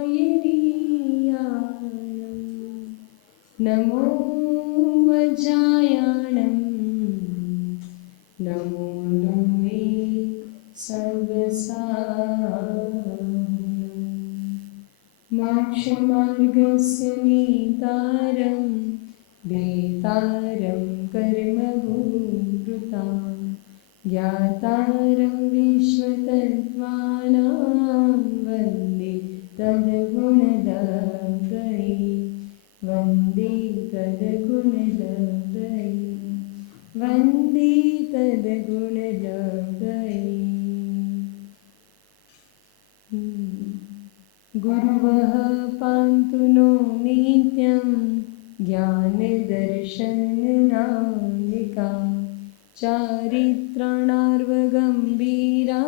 आयरीयाणं नमो वज्रायाणं नमो नमे सर्वसारणं मोक्षमार्गस्य नेतारं वेतारं कर्मभूभृतां ज्ञातारं विश्वतत्त्वानां वन्दे तद्गुणदब्धये वन्दे तद्गुणदब्धये वन्दे तद्गुणदब्धये। गुरुवः पान्तु नो नित्यं ज्ञानदर्शननायिका चारित्राणार्वगम्भीरा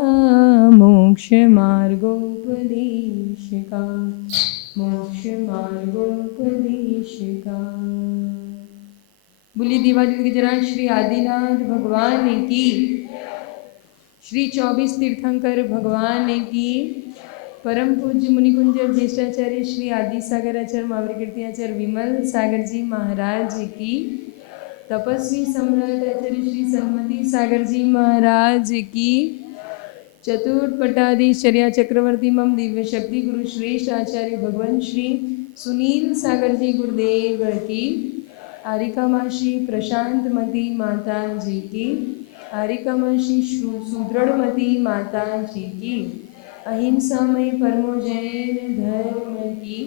मोक्षमार्गोपदेशिका मोक्षमार्गोपदेशिका। बोलिए देवादिदेव गजराज श्री आदिनाथ भगवान की, श्री 24 तीर्थंकर भगवान की, परम पूज्य मुनिकुंज ज्येष्ठाचार्य श्री आदि सागराचार्य महावीर कीर्तियाचार्य विमल सागर जी महाराज की, तपस्वी सम्राट आचार्य श्री सन्मति सागर जी महाराज की, चतुर्थ पट्टाधीश्चर्या चक्रवर्ती मम दिव्य शक्ति गुरु श्रेष्ठ आचार्य भगवान श्री सुनील सागर जी गुरुदेव की, आरिकामाशी प्रशांतमती माता जी की, आरिकामाशी सुदृढ़मती माता जी की, अहिंसामय परमो जैन धर्म की।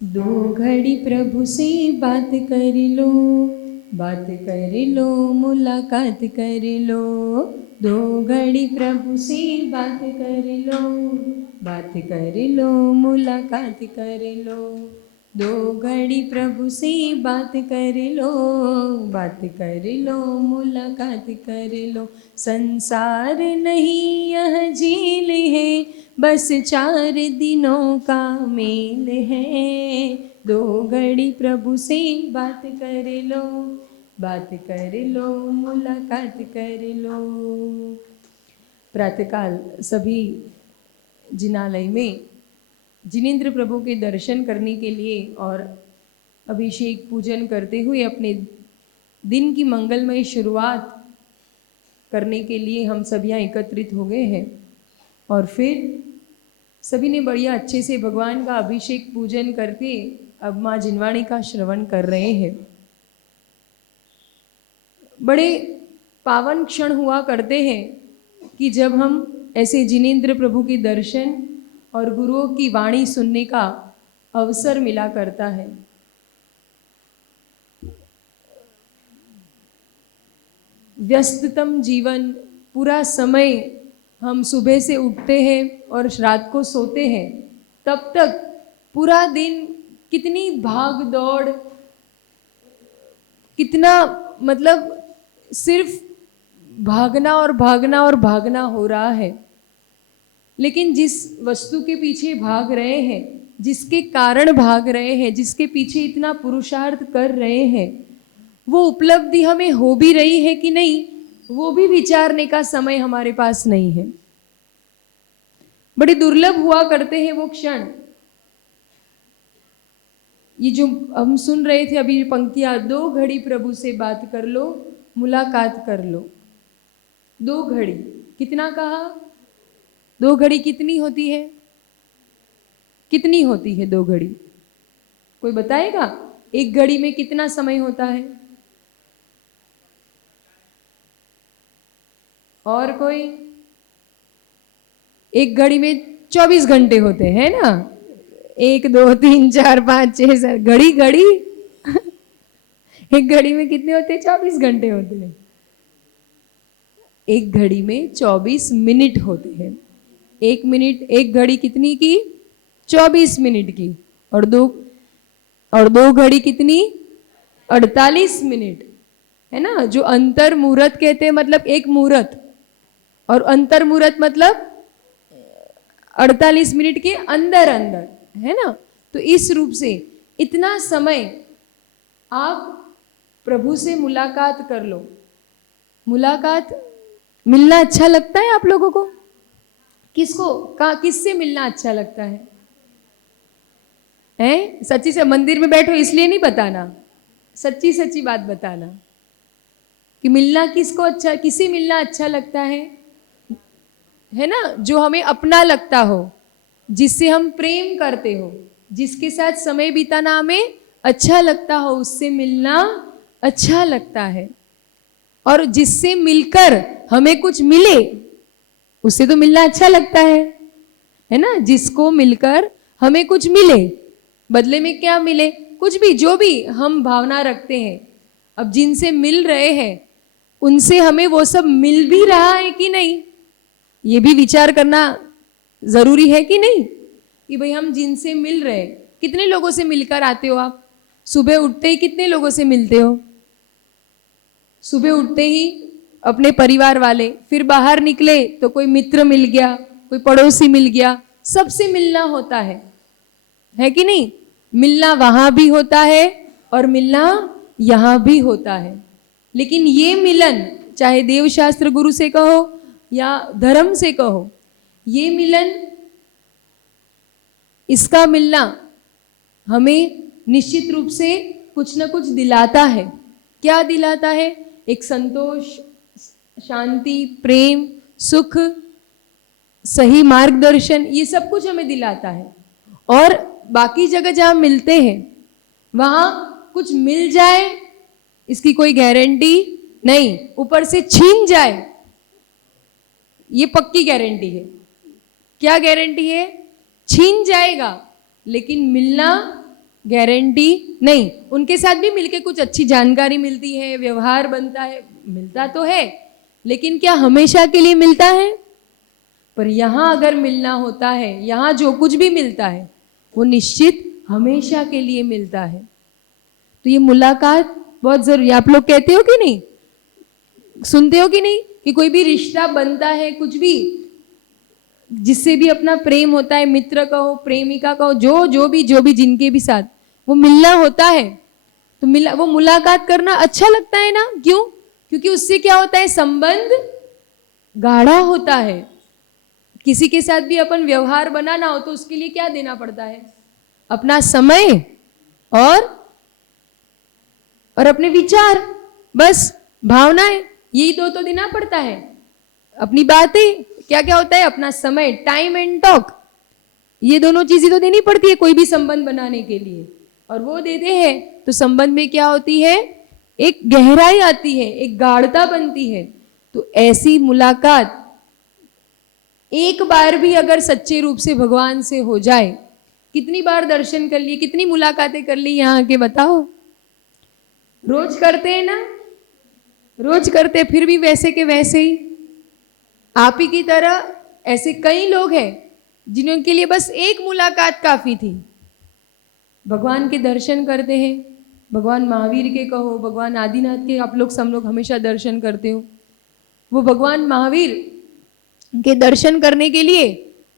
दो घड़ी प्रभु से बात कर लो, बात कर लो, मुलाकात कर लो। दो घड़ी प्रभु से बात कर लो, बात कर लो, मुलाकात कर लो। दो घड़ी प्रभु से बात कर लो, बात कर लो, मुलाकात कर लो। संसार नहीं यह झील है, बस 4 दिनों का मेल है। दो घड़ी प्रभु से बात कर लो, बात कर लो, मुलाकात कर लो। प्रातःकाल सभी जिनालय में जिनेंद्र प्रभु के दर्शन करने के लिए और अभिषेक पूजन करते हुए अपने दिन की मंगलमय शुरुआत करने के लिए हम सब यहाँ एकत्रित हो गए हैं। और फिर सभी ने बढ़िया अच्छे से भगवान का अभिषेक पूजन करके अब माँ जिनवाणी का श्रवण कर रहे हैं। बड़े पावन क्षण हुआ करते हैं कि जब हम ऐसे जिनेंद्र प्रभु के दर्शन और गुरुओं की वाणी सुनने का अवसर मिला करता है। व्यस्ततम जीवन, पूरा समय हम सुबह से उठते हैं और रात को सोते हैं, तब तक पूरा दिन कितनी भाग दौड़, कितना मतलब सिर्फ भागना और भागना और भागना हो रहा है। लेकिन जिस वस्तु के पीछे भाग रहे हैं, जिसके कारण भाग रहे हैं, जिसके पीछे इतना पुरुषार्थ कर रहे हैं, वो उपलब्धि हमें हो भी रही है कि नहीं, वो भी विचारने का समय हमारे पास नहीं है। बड़े दुर्लभ हुआ करते हैं वो क्षण। ये जो हम सुन रहे थे अभी पंक्तियां, 2 घड़ी प्रभु से बात कर लो, मुलाकात कर लो। 2 घड़ी कितना कहा? 2 घड़ी कितनी होती है? कितनी होती है 2 घड़ी? कोई बताएगा? 1 घड़ी में कितना समय होता है? और कोई? 1 घड़ी में 24 घंटे होते हैं ना? 1 2 3 4 5 6 7 घड़ी घड़ी 1 घड़ी में कितने होते हैं? 24 घंटे होते हैं। 1 घड़ी में 24 मिनट होते हैं। 1 मिनट, 1 घड़ी कितनी की? 24 मिनट की। और दो घड़ी कितनी? 48 मिनट, है ना? जो अंतर मुहूर्त कहते हैं, मतलब एक मुहूर्त, और अंतर मुहूर्त मतलब 48 मिनट के अंदर अंदर, है ना? तो इस रूप से इतना समय आप प्रभु से मुलाकात कर लो। मुलाकात, मिलना अच्छा लगता है आप लोगों को? किससे मिलना अच्छा लगता है? हैं? सच्ची से मंदिर में बैठो इसलिए नहीं बताना, सच्ची सच्ची बात बताना कि मिलना किसे मिलना अच्छा लगता है ना? जो हमें अपना लगता हो, जिससे हम प्रेम करते हो, जिसके साथ समय बिताना हमें अच्छा लगता हो, उससे मिलना अच्छा लगता है। और जिससे मिलकर हमें कुछ मिले, उससे तो मिलना अच्छा लगता है ना? जिसको मिलकर हमें कुछ मिले, बदले में क्या मिले? कुछ भी, जो भी हम भावना रखते हैं, अब जिनसे मिल रहे हैं उनसे हमें वो सब मिल भी रहा है कि नहीं, ये भी विचार करना जरूरी है कि नहीं? कि भाई हम जिनसे मिल रहे, कितने लोगों से मिलकर आते हो आप? सुबह उठते ही कितने लोगों से मिलते हो? सुबह उठते ही अपने परिवार वाले, फिर बाहर निकले तो कोई मित्र मिल गया, कोई पड़ोसी मिल गया, सबसे मिलना होता है कि नहीं? मिलना वहां भी होता है और मिलना यहां भी होता है। लेकिन ये मिलन, चाहे देवशास्त्र गुरु से कहो या धर्म से कहो, ये मिलन, इसका मिलना हमें निश्चित रूप से कुछ ना कुछ दिलाता है। क्या दिलाता है? एक संतोष, शांति, प्रेम, सुख, सही मार्गदर्शन, ये सब कुछ हमें दिलाता है। और बाकी जगह जहां मिलते हैं वहां कुछ मिल जाए इसकी कोई गारंटी नहीं, ऊपर से छीन जाए ये पक्की गारंटी है। क्या गारंटी है? छीन जाएगा, लेकिन मिलना गारंटी नहीं। उनके साथ भी मिलके कुछ अच्छी जानकारी मिलती है, व्यवहार बनता है, मिलता तो है, लेकिन क्या हमेशा के लिए मिलता है? पर यहां अगर मिलना होता है, यहां जो कुछ भी मिलता है वो निश्चित हमेशा के लिए मिलता है। तो ये मुलाकात बहुत जरूरी। आप लोग कहते हो कि नहीं, सुनते हो कि नहीं, कि कोई भी रिश्ता बनता है, कुछ भी जिससे भी अपना प्रेम होता है, मित्र कहो, प्रेमिका कहो, जो भी जिनके भी साथ वो मिलना होता है, तो वो मुलाकात करना अच्छा लगता है ना? क्यों? क्योंकि उससे क्या होता है? संबंध गाढ़ा होता है। किसी के साथ भी अपन व्यवहार बनाना हो तो उसके लिए क्या देना पड़ता है? अपना समय और अपने विचार, बस भावनाएं, यही दो तो देना पड़ता है। अपनी बातें, क्या क्या होता है? अपना समय, टाइम एंड टॉक, ये दोनों चीजें तो देनी पड़ती है कोई भी संबंध बनाने के लिए। और वो देते हैं तो संबंध में क्या होती है? एक गहराई आती है, एक गाढ़ता बनती है। तो ऐसी मुलाकात एक बार भी अगर सच्चे रूप से भगवान से हो जाए, कितनी बार दर्शन कर लिए, कितनी मुलाकातें कर ली यहां के बताओ? रोज करते हैं ना? रोज करते, फिर भी वैसे के वैसे ही। आप ही की तरह ऐसे कई लोग हैं जिनके लिए बस एक मुलाकात काफी थी। भगवान के दर्शन करते हैं, भगवान महावीर के कहो, भगवान आदिनाथ के आप लोग सब लोग हमेशा दर्शन करते हो। वो भगवान महावीर के दर्शन करने के लिए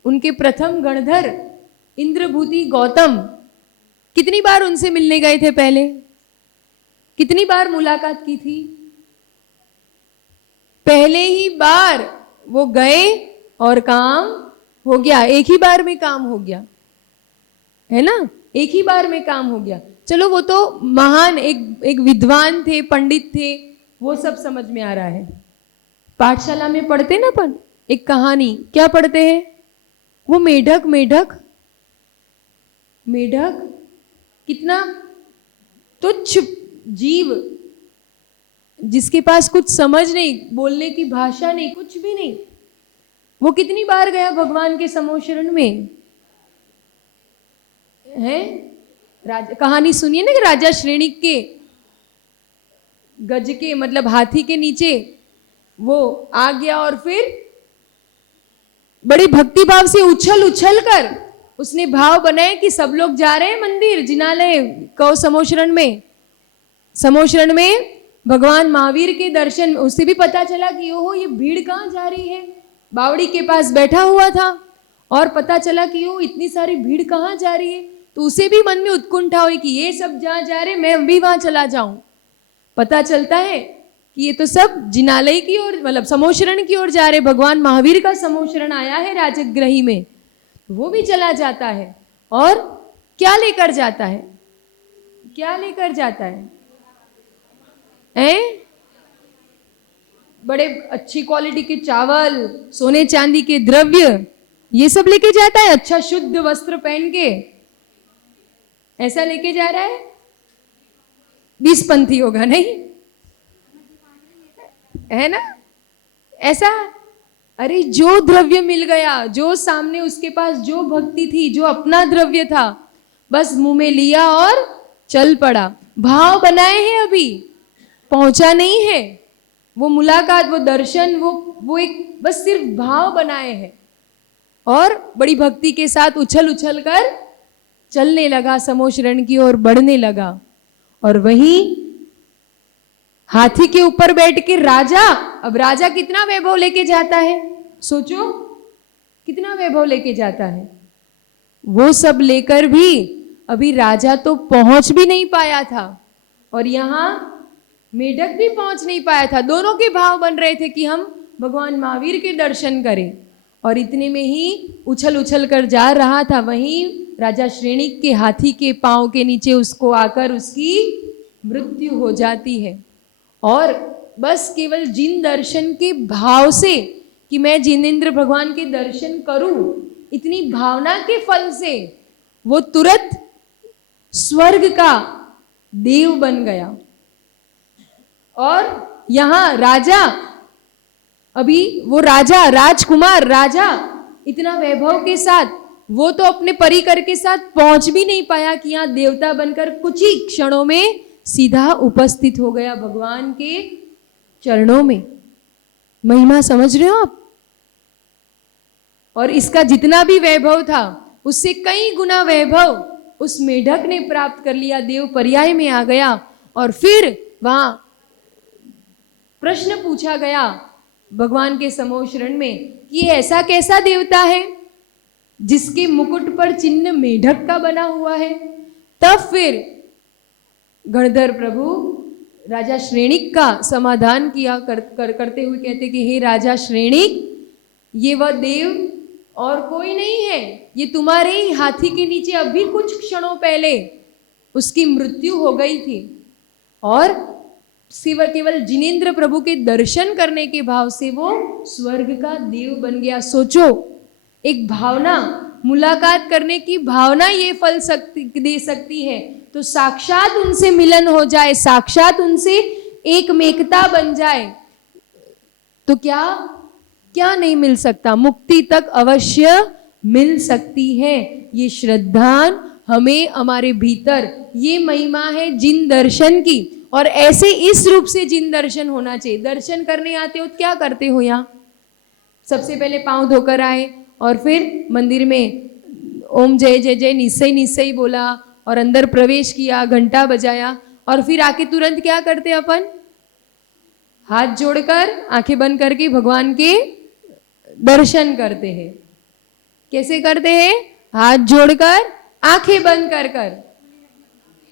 उनके प्रथम गणधर इंद्रभूति गौतम कितनी बार उनसे मिलने गए थे? पहले कितनी बार मुलाकात की थी? पहले ही बार वो गए और काम हो गया, एक ही बार में काम हो गया, है ना? एक ही बार में काम हो गया। चलो वो तो महान एक विद्वान थे, पंडित थे, वो सब समझ में आ रहा है। पाठशाला में पढ़ते ना अपन एक कहानी, क्या पढ़ते हैं? वो मेढक कितना तुच्छ जीव, जिसके पास कुछ समझ नहीं, बोलने की भाषा नहीं, कुछ भी नहीं, वो कितनी बार गया भगवान के समोशरण में? है कहानी सुनिए ना कि राजा श्रेणिक के गज के मतलब हाथी के नीचे वो आ गया और फिर बड़ी भक्ति भाव से उछल कर उसने भाव बनाए कि सब लोग जा रहे हैं मंदिर जिनालय कौ समोशरण में भगवान महावीर के दर्शन। उससे भी पता चला कि ओहो ये भीड़ कहाँ जा रही है। बावड़ी के पास बैठा हुआ था और पता चला कि ओ इतनी सारी भीड़ कहाँ जा रही है। तो उसे भी मन में उत्कंठा हुई कि ये सब जहाँ जा रहे मैं भी वहां चला जाऊं। पता चलता है कि ये तो सब जिनालय की ओर, मतलब समोशरण की ओर जा रहे। भगवान महावीर का समोशरण आया है राजगृही में, वो भी चला जाता है। और क्या लेकर जाता है? क्या लेकर जाता है? बड़े अच्छी क्वालिटी के चावल, सोने चांदी के द्रव्य, ये सब लेके जाता है। अच्छा शुद्ध वस्त्र पहन के ऐसा लेके जा रहा है। 20 पंथी होगा, नहीं है ना ऐसा? अरे जो द्रव्य मिल गया, जो सामने उसके पास जो भक्ति थी, जो अपना द्रव्य था, बस मुंह में लिया और चल पड़ा। भाव बनाए हैं, अभी पहुंचा नहीं है। वो मुलाकात, वो दर्शन, वो एक बस सिर्फ भाव बनाए हैं और बड़ी भक्ति के साथ उछल उछल कर चलने लगा, समोशरण की ओर बढ़ने लगा। और वहीं हाथी के ऊपर बैठ के राजा, अब राजा कितना वैभव लेके जाता है, सोचो कितना वैभव लेके जाता है। वो सब लेकर भी अभी राजा तो पहुंच भी नहीं पाया था और यहां मेढक भी पहुंच नहीं पाया था। दोनों के भाव बन रहे थे कि हम भगवान महावीर के दर्शन करें, और इतने में ही उछल उछल कर जा रहा था। वहीं राजा श्रेणिक के हाथी के पांव के नीचे उसको आकर उसकी मृत्यु हो जाती है। और बस केवल जिन दर्शन के भाव से कि मैं जिनेंद्र भगवान के दर्शन करूं, इतनी भावना के फल से वो तुरंत स्वर्ग का देव बन गया। और यहां राजा, अभी वो राजा, राजकुमार राजा इतना वैभव के साथ, वो तो अपने परिकर के साथ पहुंच भी नहीं पाया कि यहां देवता बनकर कुछ ही क्षणों में सीधा उपस्थित हो गया भगवान के चरणों में। महिमा समझ रहे हो आप? और इसका जितना भी वैभव था उससे कई गुना वैभव उस मेढक ने प्राप्त कर लिया। देव पर्याय में आ गया और फिर वहां प्रश्न पूछा गया भगवान के समोशरण में कि ऐसा कैसा देवता है जिसके मुकुट पर चिन्ह मेढक का बना हुआ है। तब फिर गणधर प्रभु राजा श्रेणिक का समाधान किया करते हुए कहते कि हे राजा श्रेणिक, ये वह देव और कोई नहीं है, ये तुम्हारे ही हाथी के नीचे अभी कुछ क्षणों पहले उसकी मृत्यु हो गई थी। और सिवा केवल जिनेंद्र प्रभु के दर्शन करने के भाव से वो स्वर्ग का देव बन गया। सोचो, एक भावना, मुलाकात करने की भावना ये फल दे सकती है। तो साक्षात उनसे मिलन हो जाए, साक्षात उनसे एक मेकता बन जाए, तो क्या क्या नहीं मिल सकता? मुक्ति तक अवश्य मिल सकती है। ये श्रद्धान हमें हमारे भीतर, ये महिमा है जिन दर्शन की। और ऐसे इस रूप से जिन दर्शन होना चाहिए। दर्शन करने आते हो तो क्या करते हो? यहाँ सबसे पहले पांव धोकर आए और फिर मंदिर में ओम जय जय जय निश्चय निश्चय बोला और अंदर प्रवेश किया, घंटा बजाया, और फिर आके तुरंत क्या करते अपन? हाथ जोड़कर आंखें बंद करके भगवान के दर्शन करते हैं। कैसे करते हैं? हाथ जोड़कर आंखें बंद कर कर।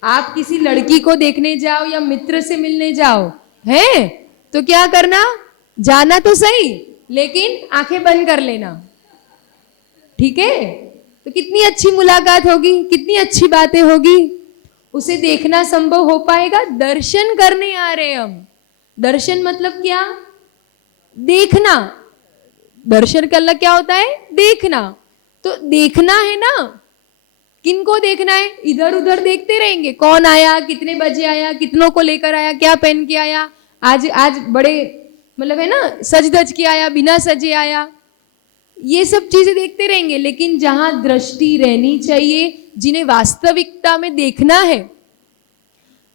आप किसी लड़की को देखने जाओ या मित्र से मिलने जाओ हैं, तो क्या करना? जाना तो सही, लेकिन आंखें बंद कर लेना, ठीक है? तो कितनी अच्छी मुलाकात होगी, कितनी अच्छी बातें होगी। उसे देखना संभव हो पाएगा। दर्शन करने आ रहे हम। दर्शन मतलब क्या? देखना। दर्शन करना क्या होता है? देखना। तो देखना है ना, किनको देखना है? इधर उधर देखते रहेंगे, कौन आया, कितने बजे आया, कितनों को लेकर आया, क्या पहन के आया, आज बड़े मतलब है ना, सज धज के आया, बिना सजे आया, ये सब चीजें देखते रहेंगे। लेकिन जहां दृष्टि रहनी चाहिए, जिन्हें वास्तविकता में देखना है,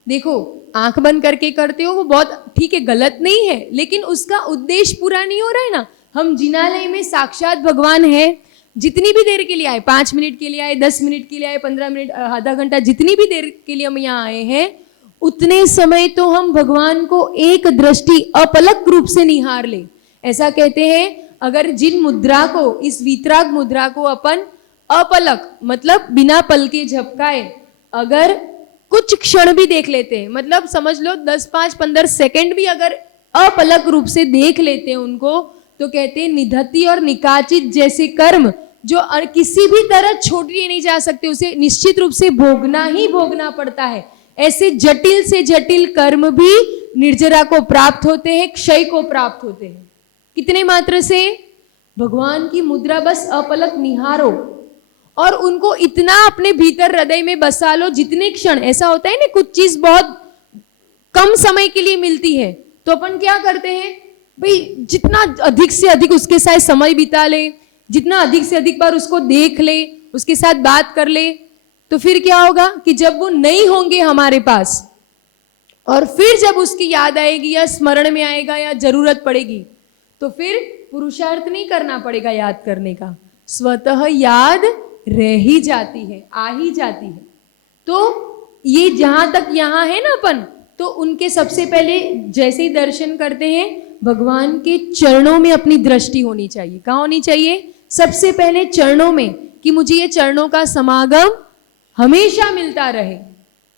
देखो आंख बंद करके करते हो वो बहुत ठीक है, गलत नहीं है, लेकिन उसका उद्देश्य पूरा नहीं हो रहा है ना। हम जिनालय में साक्षात भगवान है, जितनी भी देर के लिए आए, 5 मिनट के लिए आए, 10 मिनट के लिए आए, 15 मिनट, आधा घंटा, जितनी भी देर के लिए हम यहाँ आए हैं, उतने समय तो हम भगवान को एक दृष्टि अपलक रूप से निहार ले। ऐसा कहते हैं, अगर जिन मुद्रा को, इस वीतराग मुद्रा को अपन अपलक मतलब बिना पल के झपकाए अगर कुछ क्षण भी देख लेते हैं, मतलब समझ लो 10, 5, 15 सेकंड भी अगर अपलक रूप से देख लेते हैं उनको, तो कहते हैं निधति और निकाचित जैसे कर्म जो किसी भी तरह छोड़ी नहीं जा सकते, उसे निश्चित रूप से भोगना ही भोगना पड़ता है। ऐसे जटिल से जटिल कर्म भी निर्जरा को प्राप्त होते हैं, क्षय को प्राप्त होते हैं। कितने मात्र से? भगवान की मुद्रा बस अपलक निहारो और उनको इतना अपने भीतर हृदय में बसा लो, जितने क्षण, ऐसा होता है ना कुछ चीज बहुत कम समय के लिए मिलती है तो अपन क्या करते हैं भाई, जितना अधिक से अधिक उसके साथ समय बिता ले, जितना अधिक से अधिक बार उसको देख ले, उसके साथ बात कर ले, तो फिर क्या होगा कि जब वो नहीं होंगे हमारे पास और फिर जब उसकी याद आएगी या स्मरण में आएगा या जरूरत पड़ेगी, तो फिर पुरुषार्थ नहीं करना पड़ेगा याद करने का, स्वतः याद रह ही जाती है, आ ही जाती है। तो ये जहां तक यहां है ना अपन, तो उनके सबसे पहले जैसे ही दर्शन करते हैं भगवान के चरणों में अपनी दृष्टि होनी चाहिए। कहाँ होनी चाहिए? सबसे पहले चरणों में, कि मुझे ये चरणों का समागम हमेशा मिलता रहे,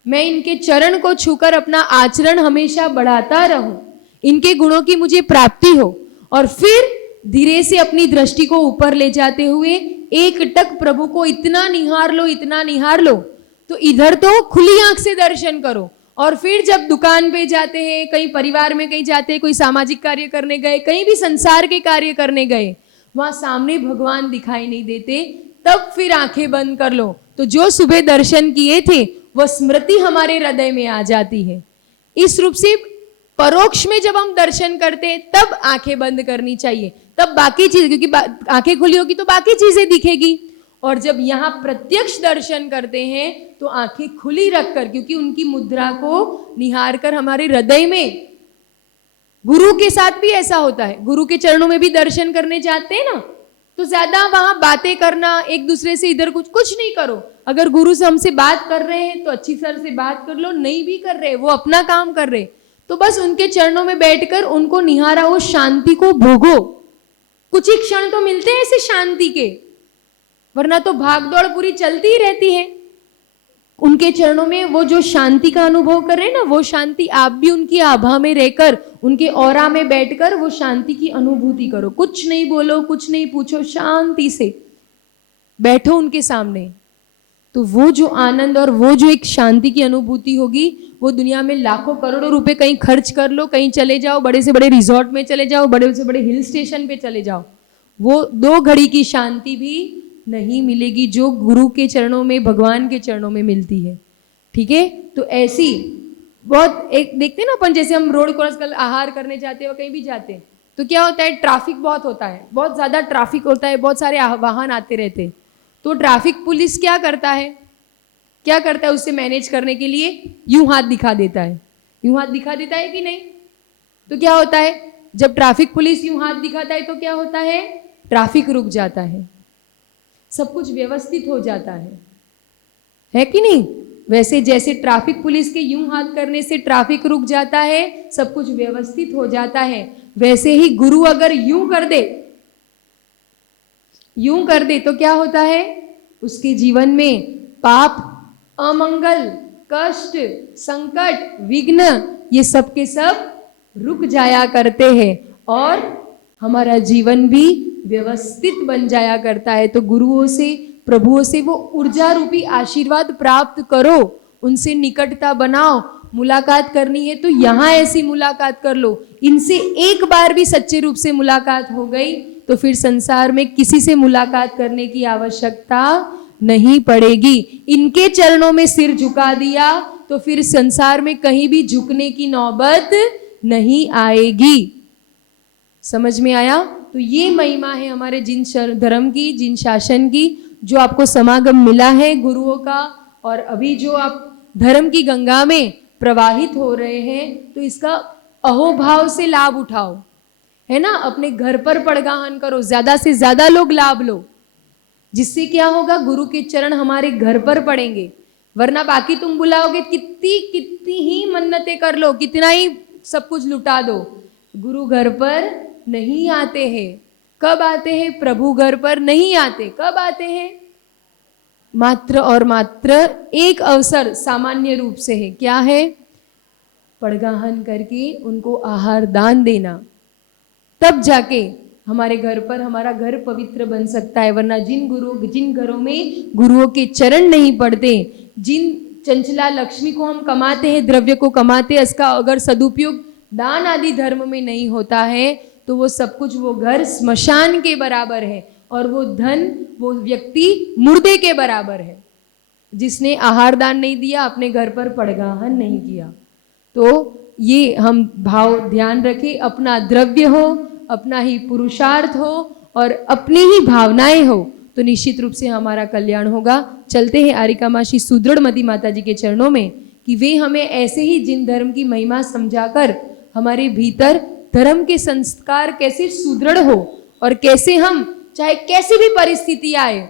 मैं इनके चरण को छूकर अपना आचरण हमेशा बढ़ाता रहूं, इनके गुणों की मुझे प्राप्ति हो, और फिर धीरे से अपनी दृष्टि को ऊपर ले जाते हुए एक टक प्रभु को इतना निहार लो, इतना निहार लो। तो इधर तो खुली आंख से दर्शन करो, और फिर जब दुकान पे जाते हैं, कहीं परिवार में कहीं जाते हैं, कोई सामाजिक कार्य करने गए, कहीं भी संसार के कार्य करने गए, वहां सामने भगवान दिखाई नहीं देते, तब फिर आंखें बंद कर लो, तो जो सुबह दर्शन किए थे वह स्मृति हमारे हृदय में आ जाती है। इस रूप से परोक्ष में जब हम दर्शन करते हैं तब आंखें बंद करनी चाहिए, तब बाकी चीज, क्योंकि आंखें खुली होगी तो बाकी चीजें दिखेगी। और जब यहाँ प्रत्यक्ष दर्शन करते हैं तो आंखें खुली रखकर, क्योंकि उनकी मुद्रा को निहार कर हमारे हृदय में, गुरु के साथ भी ऐसा होता है, गुरु के चरणों में भी दर्शन करने जाते हैं ना, तो ज्यादा वहां बातें करना, एक दूसरे से इधर कुछ नहीं करो। अगर गुरु से हमसे बात कर रहे हैं तो अच्छी तरह से बात कर लो, नहीं भी कर रहे, वो अपना काम कर रहे, तो बस उनके चरणों में बैठकर उनको निहारा, वो शांति को भोगो। कुछ ही क्षण तो मिलते हैं ऐसे शांति के, वरना तो भागदौड़ पूरी चलती ही रहती है। उनके चरणों में वो जो शांति का अनुभव कर रहे हैं ना, वो शांति आप भी उनकी आभा में रहकर, उनके औरा में बैठकर वो शांति की अनुभूति करो। कुछ नहीं बोलो, कुछ नहीं पूछो, शांति से बैठो उनके सामने, तो वो जो आनंद और वो जो एक शांति की अनुभूति होगी, वो दुनिया में लाखों करोड़ों रुपए कहीं खर्च कर लो, कहीं चले जाओ, बड़े से बड़े रिजॉर्ट में चले जाओ, बड़े से बड़े हिल स्टेशन पे चले जाओ, वो 2 घड़ी की शांति भी नहीं मिलेगी जो गुरु के चरणों में, भगवान के चरणों में मिलती है। ठीक है? तो ऐसी बहुत एक देखते हैं ना अपन, जैसे हम रोड क्रॉस कर आहार करने जाते हैं, कहीं भी जाते हैं, तो क्या होता है, ट्रैफिक बहुत होता है, बहुत ज्यादा ट्रैफिक होता है, बहुत सारे वाहन आते रहते हैं, तो ट्रैफिक पुलिस क्या करता है, क्या करता है, उससे मैनेज करने के लिए यूं हाथ दिखा देता है, यूं हाथ दिखा देता है कि नहीं? तो क्या होता है, जब ट्रैफिक पुलिस यूं हाथ दिखाता है तो क्या होता है, ट्रैफिक रुक जाता है, सब कुछ व्यवस्थित हो जाता है कि नहीं? वैसे जैसे ट्रैफिक पुलिस के यूं हाथ करने से ट्रैफिक रुक जाता है, सब कुछ व्यवस्थित हो जाता है, वैसे ही गुरु अगर यूं कर दे, यूं कर दे, तो क्या होता है, उसके जीवन में पाप, अमंगल, कष्ट, संकट, विघ्न, ये सब के सब रुक जाया करते हैं और हमारा जीवन भी व्यवस्थित बन जाया करता है। तो गुरुओं से, प्रभुओं से वो ऊर्जा रूपी आशीर्वाद प्राप्त करो, उनसे निकटता बनाओ। मुलाकात करनी है तो यहाँ ऐसी मुलाकात कर लो, इनसे एक बार भी सच्चे रूप से मुलाकात हो गई तो फिर संसार में किसी से मुलाकात करने की आवश्यकता नहीं पड़ेगी। इनके चरणों में सिर झुका दिया तो फिर संसार में कहीं भी झुकने की नौबत नहीं आएगी। समझ में आया? तो ये महिमा है हमारे जिन धर्म की, जिन शासन की, जो आपको समागम मिला है गुरुओं का, और अभी जो आप धर्म की गंगा में प्रवाहित हो रहे हैं, तो इसका अहोभाव से लाभ उठाओ, है ना? अपने घर पर पड़गाहन करो, ज्यादा से ज्यादा लोग लाभ लो, जिससे क्या होगा, गुरु के चरण हमारे घर पर पड़ेंगे। वरना बाकी तुम बुलाओगे, कितनी ही मन्नतें कर लो, कितना ही सब कुछ लुटा दो, गुरु घर पर नहीं आते हैं। कब आते हैं? प्रभु घर पर नहीं आते। कब आते हैं? मात्र और मात्र एक अवसर सामान्य रूप से है। क्या है? पड़गाहन करके उनको आहार दान देना, तब जाके हमारे घर पर हमारा घर पवित्र बन सकता है। वरना जिन घरों में गुरुओं के चरण नहीं पड़ते, जिन चंचला लक्ष्मी को हम कमाते हैं, द्रव्य को कमाते हैं, इसका अगर सदुपयोग दान आदि धर्म में नहीं होता है तो वो सब कुछ, वो घर स्मशान के बराबर है और वो धन, वो व्यक्ति मुर्दे के बराबर है। जिसने आहार दान नहीं दिया, अपने घर पर पड़गाहन नहीं किया। तो ये हम भाव ध्यान रखें, अपना द्रव्य हो, अपना ही पुरुषार्थ हो और अपनी ही भावनाएं हो तो निश्चित रूप से हमारा कल्याण होगा। चलते हैं आरिका मासी सुदृढ़ मती माता जी के चरणों में कि वे हमें ऐसे ही जिन धर्म की महिमा समझाकर हमारे भीतर धर्म के संस्कार कैसे सुदृढ़ हो और कैसे हम चाहे कैसी भी परिस्थिति आए,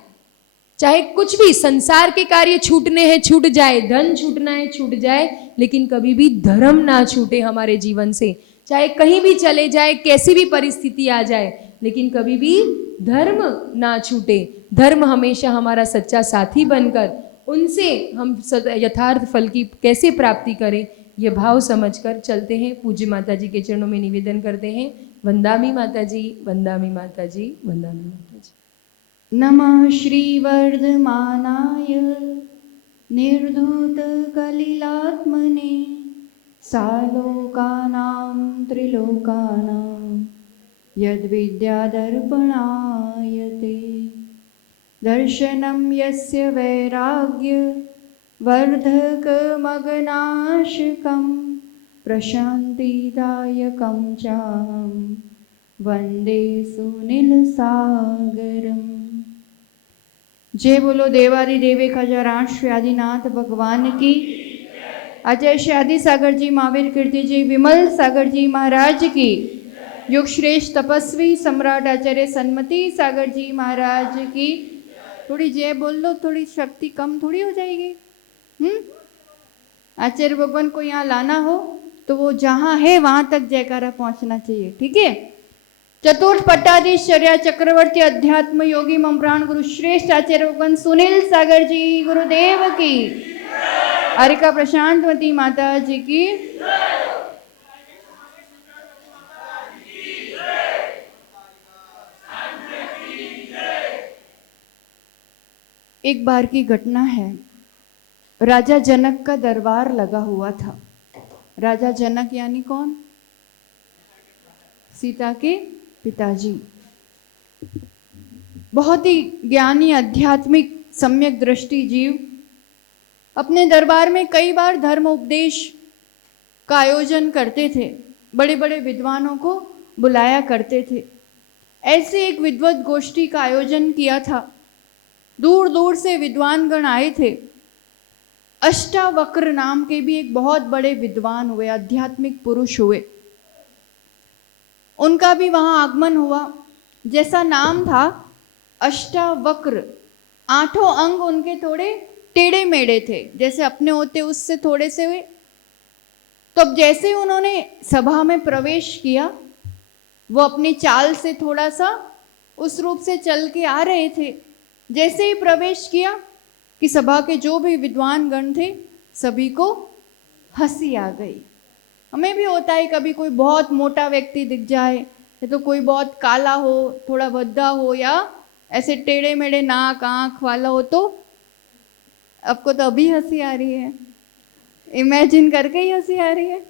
चाहे कुछ भी संसार के कार्य छूटने हैं छूट जाए, धन छूटना है छूट जाए, लेकिन कभी भी धर्म ना छूटे हमारे जीवन से। चाहे कहीं भी चले जाए, कैसी भी परिस्थिति आ जाए, लेकिन कभी भी धर्म ना छूटे। धर्म हमेशा हमारा सच्चा साथी बनकर उनसे हम यथार्थ फल की कैसे प्राप्ति करें, ये भाव समझकर चलते हैं। पूज्य माता जी के चरणों में निवेदन करते हैं। वंदामी माता जी, वंदामी माता जी, वंदामी माता जी। नमः श्रीवर्धमानाय निर्धूतकलिलात्मने सालोकानां त्रिलोकानां यद्विद्यादर्पणायते दर्शनं यस्य वैराग्यवर्धकमगनाशकं प्रशान्तिदायकं चाहं वंदे सुनीलसागरम्। जय बोलो देवादिदेव खजारान श्री आदिनाथ भगवान की। अजय श्री आदि सागर जी, महावीर कीर्ति जी, विमल सागर जी महाराज की। युग श्रेष्ठ तपस्वी सम्राट आचार्य सन्मति सागर जी महाराज की। थोड़ी जय बोल लो, थोड़ी शक्ति कम थोड़ी हो जाएगी। आचार्य भगवान को यहाँ लाना हो तो वो जहाँ है वहां तक जयकारा पहुंचना चाहिए, ठीक है। चतुर्थ पट्टाधीश्वर्य चक्रवर्ती अध्यात्म योगी ममप्राण गुरु श्रेष्ठ आचार्य भगवान सुनील सागर जी गुरुदेव की। हरिका प्रशांतवती माता जी की। एक बार की घटना है। राजा जनक का दरबार लगा हुआ था। राजा जनक यानी कौन? सीता के पिताजी। बहुत ही ज्ञानी, आध्यात्मिक, सम्यक दृष्टि जीव अपने दरबार में कई बार धर्म उपदेश का आयोजन करते थे। बड़े बड़े विद्वानों को बुलाया करते थे। ऐसे एक विद्वत गोष्ठी का आयोजन किया था। दूर दूर से विद्वानगण आए थे। अष्टावक्र नाम के भी एक बहुत बड़े विद्वान हुए, आध्यात्मिक पुरुष हुए। उनका भी वहां आगमन हुआ। जैसा नाम था अष्टावक्र, आठों अंग उनके थोड़े टेढ़े मेढ़े थे, जैसे अपने होते उससे थोड़े से हुए। तो अब जैसे उन्होंने सभा में प्रवेश किया, वो अपनी चाल से थोड़ा सा उस रूप से चल के आ रहे थे। जैसे ही प्रवेश किया कि सभा के जो भी विद्वान गण थे सभी को हंसी आ गई। हमें भी होता है कभी कोई बहुत मोटा व्यक्ति दिख जाए, या तो कोई बहुत काला हो, थोड़ा भद्दा हो, या ऐसे टेढ़े मेढ़े नाक आँख वाला हो, तो आपको तो अभी हंसी आ रही है, इमेजिन करके ही हंसी आ रही है।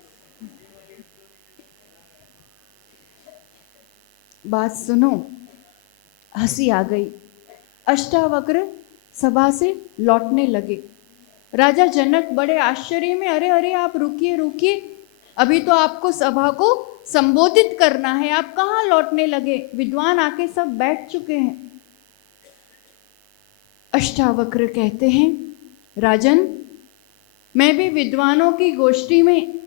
बात सुनो, हंसी आ गई। अष्टावक्र सभा से लौटने लगे। राजा जनक बड़े आश्चर्य में, अरे अरे आप रुकिए रुकिए, अभी तो आपको सभा को संबोधित करना है, आप कहाँ लौटने लगे? विद्वान आके सब बैठ चुके हैं। अष्टावक्र कहते हैं, राजन, मैं भी विद्वानों की गोष्ठी में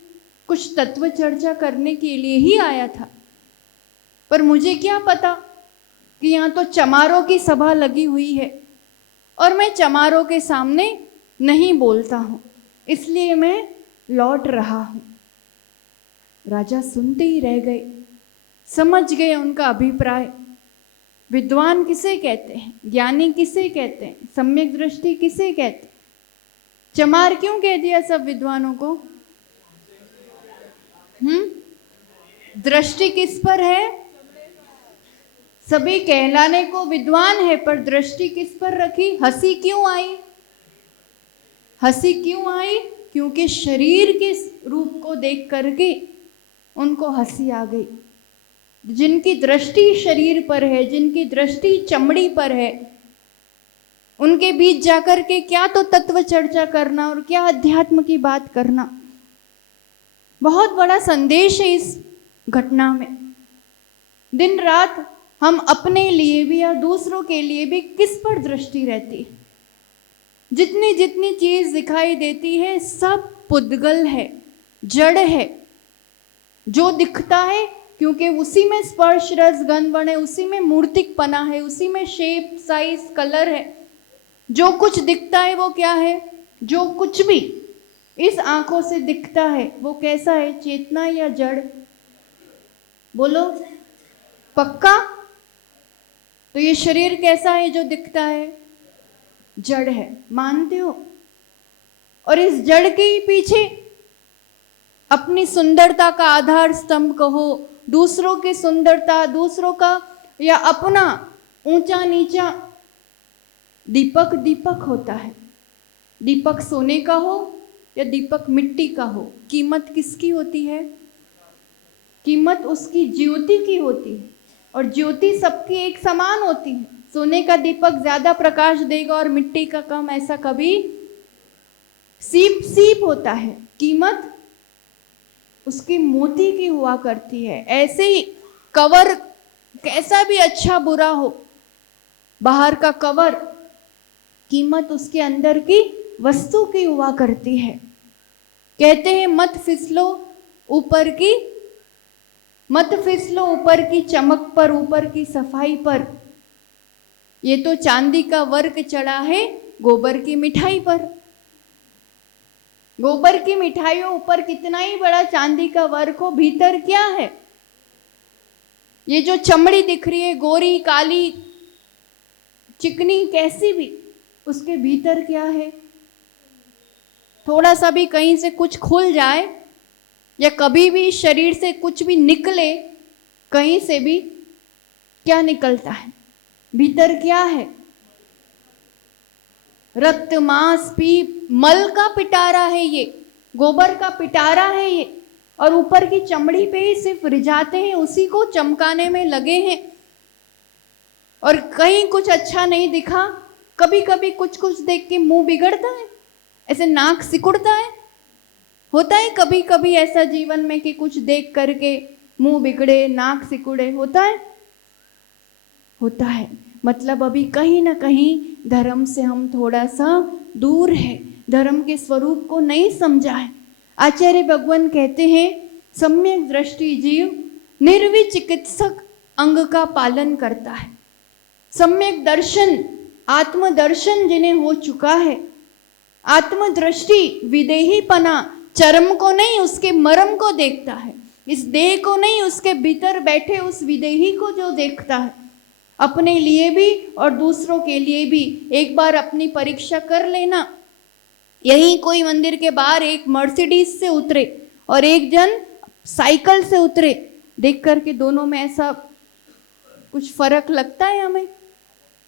कुछ तत्व चर्चा करने के लिए ही आया था, पर मुझे क्या पता कि यहाँ तो चमारों की सभा लगी हुई है और मैं चमारों के सामने नहीं बोलता हूँ, इसलिए मैं लौट रहा हूँ। राजा सुनते ही रह गए, समझ गए उनका अभिप्राय। विद्वान किसे कहते हैं, ज्ञानी किसे कहते हैं, सम्यक दृष्टि किसे कहते हैं? चमार क्यों कह दिया सब विद्वानों को? दृष्टि किस पर है? सभी कहलाने को विद्वान है, पर दृष्टि किस पर रखी? हंसी क्यों आई? हंसी क्यों आई? क्योंकि शरीर के रूप को देख करके उनको हंसी आ गई। जिनकी दृष्टि शरीर पर है, जिनकी दृष्टि चमड़ी पर है, उनके बीच जाकर के क्या तो तत्व चर्चा करना और क्या अध्यात्म की बात करना। बहुत बड़ा संदेश है इस घटना में। दिन रात हम अपने लिए भी या दूसरों के लिए भी किस पर दृष्टि रहती है? जितनी जितनी चीज दिखाई देती है सब पुद्गल है, जड़ है। जो दिखता है क्योंकि उसी में स्पर्श रस गंध वर्ण है, उसी में मूर्तिकपना है, उसी में शेप साइज कलर है। जो कुछ दिखता है वो क्या है? जो कुछ भी इस आंखों से दिखता है वो कैसा है? चेतना या जड़? बोलो पक्का? तो ये शरीर कैसा है जो दिखता है? जड़ है, मानते हो? और इस जड़ के ही पीछे अपनी सुंदरता का आधार स्तंभ कहो, दूसरों की सुंदरता, दूसरों का या अपना ऊंचा नीचा, दीपक दीपक होता है। दीपक सोने का हो या दीपक मिट्टी का हो, कीमत किसकी होती है? कीमत उसकी ज्योति की होती है। और ज्योति सबकी एक समान होती है। सोने का दीपक ज्यादा प्रकाश देगा और मिट्टी का कम, ऐसा कभी? सीप सीप होता है, कीमत उसकी मोती की हुआ करती है। ऐसे ही कवर कैसा भी अच्छा बुरा हो, बाहर का कवर, कीमत उसके अंदर की वस्तु की हुआ करती है। कहते हैं मत फिसलो ऊपर की, मत फिसलो ऊपर की चमक पर, ऊपर की सफाई पर। ये तो चांदी का वर्क चढ़ा है गोबर की मिठाई पर। गोबर की मिठाइयों ऊपर कितना ही बड़ा चांदी का वर्क हो, भीतर क्या है? ये जो चमड़ी दिख रही है, गोरी काली चिकनी कैसी भी, उसके भीतर क्या है? थोड़ा सा भी कहीं से कुछ खुल जाए या कभी भी शरीर से कुछ भी निकले, कहीं से भी क्या निकलता है? भीतर क्या है? रक्त मांस पीप मल का पिटारा है, ये गोबर का पिटारा है ये। और ऊपर की चमड़ी पे ही सिर्फ रिझाते हैं, उसी को चमकाने में लगे हैं। और कहीं कुछ अच्छा नहीं दिखा, कभी कभी कुछ कुछ देख के मुंह बिगड़ता है, ऐसे नाक सिकुड़ता है। होता है कभी कभी ऐसा जीवन में कि कुछ देख करके मुंह बिगड़े, नाक सिकुड़े, होता है? होता है। मतलब अभी कहीं ना कहीं धर्म से हम थोड़ा सा दूर है, धर्म के स्वरूप को नहीं समझा है। आचार्य भगवान कहते हैं सम्यक दृष्टि जीव निर्विचिकित्सक अंग का पालन करता है। सम्यक दर्शन, आत्मदर्शन जिन्हें हो चुका है, आत्मदृष्टि विदेहीपना, चरम को नहीं उसके मरम को देखता है, इस देह को नहीं उसके भीतर बैठे उस विदेही को जो देखता है। अपने लिए भी और दूसरों के लिए भी एक बार अपनी परीक्षा कर लेना। यही कोई मंदिर के बाहर एक मर्सिडीज से उतरे और एक जन साइकिल से उतरे, देख करके दोनों में ऐसा कुछ फर्क लगता है हमें?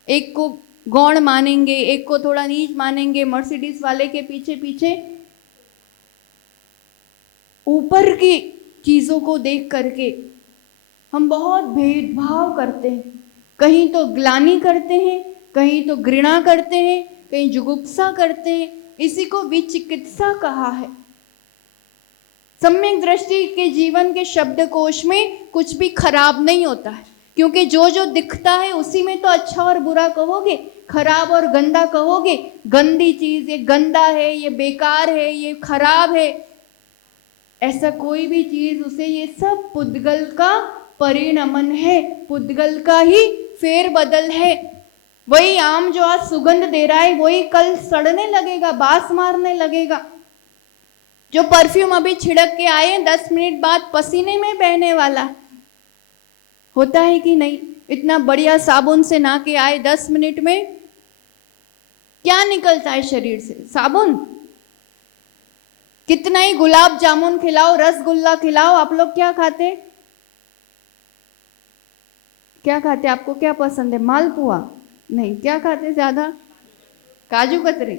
एक को गौण मानेंगे, एक को थोड़ा नीच मानेंगे, मर्सिडीज वाले के पीछे पीछे ऊपर की चीजों को देख करके हम बहुत भेदभाव करते हैं। कहीं तो ग्लानि करते हैं, कहीं तो घृणा करते हैं, कहीं जुगुप्सा करते हैं। इसी को विचिकित्सा कहा है। सम्यक दृष्टि के जीवन के शब्दकोश में कुछ भी खराब नहीं होता है, क्योंकि जो जो दिखता है उसी में तो अच्छा और बुरा कहोगे, खराब और गंदा कहोगे। गंदी चीज, ये गंदा है, ये बेकार है, ये खराब है, ऐसा कोई भी चीज उसे, ये सब पुद्गल का परिणमन है, पुद्गल का ही फेर बदल है। वही आम जो आज सुगंध दे रहा है वही कल सड़ने लगेगा, बास मारने लगेगा। जो परफ्यूम अभी छिड़क के आए 10 मिनट बाद पसीने में बहने वाला, होता है कि नहीं? इतना बढ़िया साबुन से नहा के आए 10 मिनट में, क्या निकलता है शरीर से? साबुन। कितना ही गुलाब जामुन खिलाओ, रसगुल्ला खिलाओ, आप लोग क्या खाते? क्या खाते? आपको क्या पसंद है? मालपुआ? नहीं, क्या खाते ज्यादा? काजू कतरी?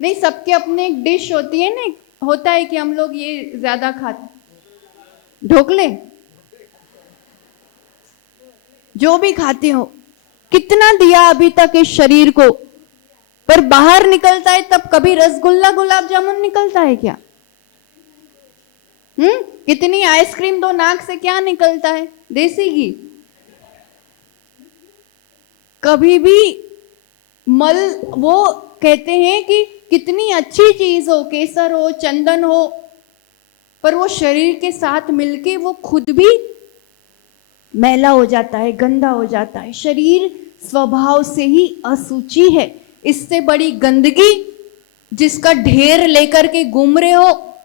नहीं, सबके अपने एक डिश होती है ना, होता है कि हम लोग ये ज्यादा खाते। ढोकले? जो भी खाते हो, कितना दिया अभी तक इस शरीर को, पर बाहर निकलता है तब कभी रसगुल्ला गुलाब जामुन निकलता है क्या? कितनी आइसक्रीम दो नाक से, क्या निकलता है? देसी घी। कभी भी मल, वो कहते हैं कि कितनी अच्छी चीज हो, केसर हो, चंदन हो, पर वो शरीर के साथ मिलके वो खुद भी मैला हो जाता है, गंदा हो जाता है। शरीर स्वभाव से ही अशुचि है। इससे बड़ी गंदगी जिसका ढेर लेकर के घूम रहे हो,